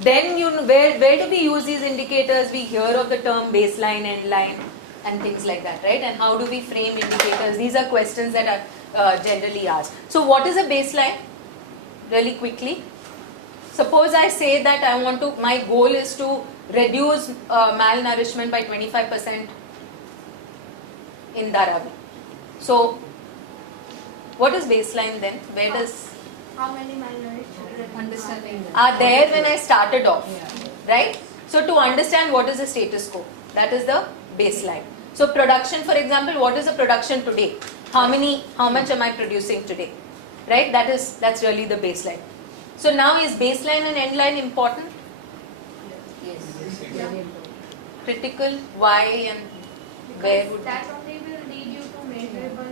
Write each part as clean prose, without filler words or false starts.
Then where do we use these indicators? We hear of the term baseline, end line, and things like that, right? And how do we frame indicators? These are questions that are generally asked. So what is a baseline? Really quickly. Suppose I say that my goal is to reduce malnourishment by 25% in Dharavi. So what is baseline then? Where does how many malnourished children are there when I started off, right? So to understand what is the status quo, that is the baseline. So production, for example, what is the production today? How much am I producing today, right? That's really the baseline. So now is baseline and end line important? Yes. Yeah. Critical, why and where Because would that only will lead you to measurable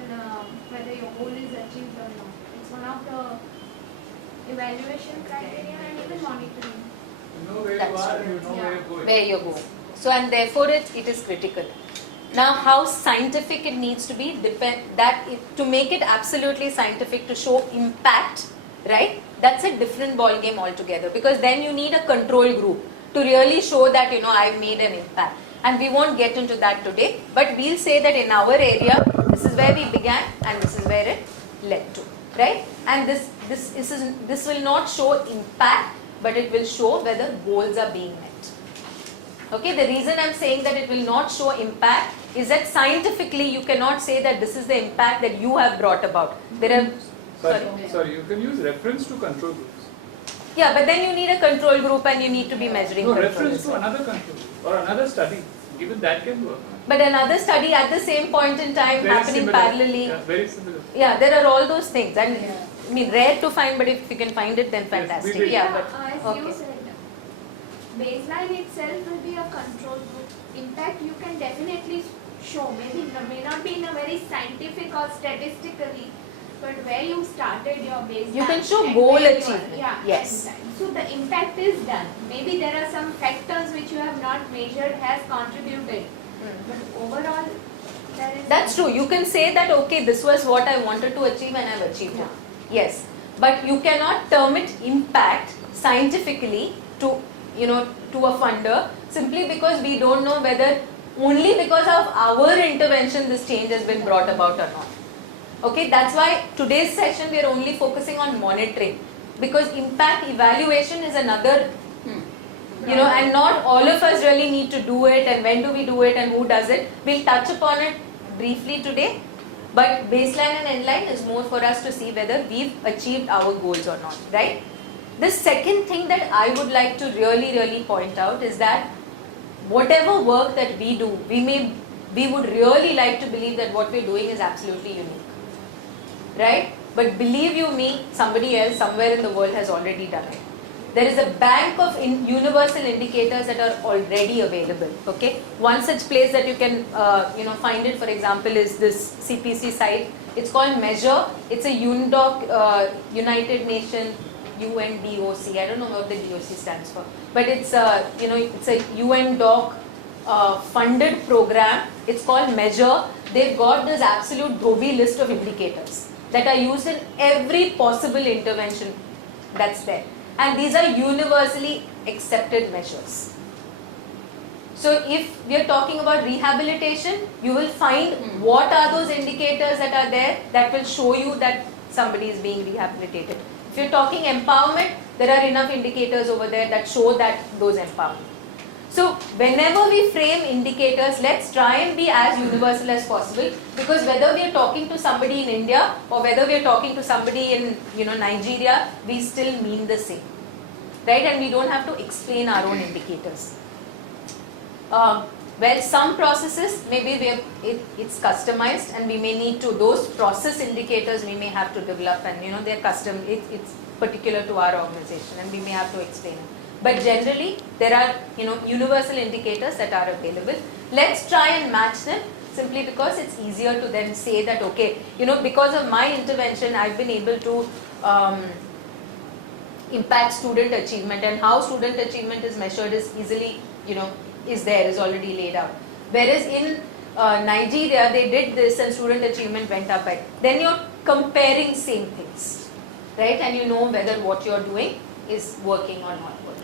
whether your goal is achieved or not. It's one of the evaluation criteria and even monitoring. You know where you That's are, true. you know Yeah. where you're going. where you're going. So and therefore it is critical. Now how scientific it needs to be, to make it absolutely scientific, to show impact, right? That's a different ball game altogether, because then you need a control group to really show that I've made an impact. And we won't get into that today, but we'll say that in our area, this is where we began and this is where it led to, right? And this will not show impact, but it will show whether goals are being met. Okay, the reason I'm saying that it will not show impact is that scientifically you cannot say that this is the impact that you have brought about. There are Sorry, you can use reference to control groups. yeah, but then you need a control group and you need to be measuring No, control reference as to well. another control group or another study. Even that can work. But another study at the same point in time Very happening similar. parallelly. Yeah, very similar. Yeah, there are all those things, and I mean rare to find, but if you can find it, then Yes, we fantastic. did. Yeah, but As you okay. said, baseline itself will be a control group. In fact, you can definitely show, may not be in a very scientific or statistically, but where you started your baseline. You can show and goal where you are. achievement. Yeah, Yes. and so the impact is done. Maybe there are some factors which you have not measured has contributed, but overall, there is. That's true. You can say that okay, this was what I wanted to achieve and I've achieved it. Yes, but you cannot term it impact scientifically to to a funder, simply because we don't know whether only because of our intervention this change has been brought about or not. Okay, that's why today's session we are only focusing on monitoring, because impact evaluation is another, and not all of us really need to do it, and when do we do it and who does it. We'll touch upon it briefly today, but baseline and end line is more for us to see whether we've achieved our goals or not, right? The second thing that I would like to really point out is that whatever work that we do, we would really like to believe that what we're doing is absolutely unique, right? But believe you me, somebody else somewhere in the world has already done it. There is a bank of universal indicators that are already available. Okay, one such place that you can find it, for example, is this CPC site. It's called Measure. It's a UNDOC, United Nations UNDOC. I don't know what the DOC stands for, but it's it's a UNDOC funded program. It's called Measure. They've got this absolute Dhobi list of indicators that are used in every possible intervention that's there. And these are universally accepted measures. So if we are talking about rehabilitation, you will find what are those indicators that are there that will show you that somebody is being rehabilitated. If you're talking empowerment, there are enough indicators over there that show that those empowerment. So whenever we frame indicators, let's try and be as universal as possible, because whether we are talking to somebody in India or whether we are talking to somebody in Nigeria, we still mean the same, right? And we don't have to explain our own indicators. Well, some processes maybe it's customized, and we may need to, those process indicators we may have to develop, and they're custom. It's particular to our organization, and we may have to explain it. But generally, there are universal indicators that are available. Let's try and match them, simply because it's easier to then say that okay, because of my intervention, I've been able to impact student achievement, and how student achievement is measured is easily is already laid out. Whereas in Nigeria, they did this and student achievement went up by. Then you're comparing same things, right? And you know whether what you're doing is working or not working.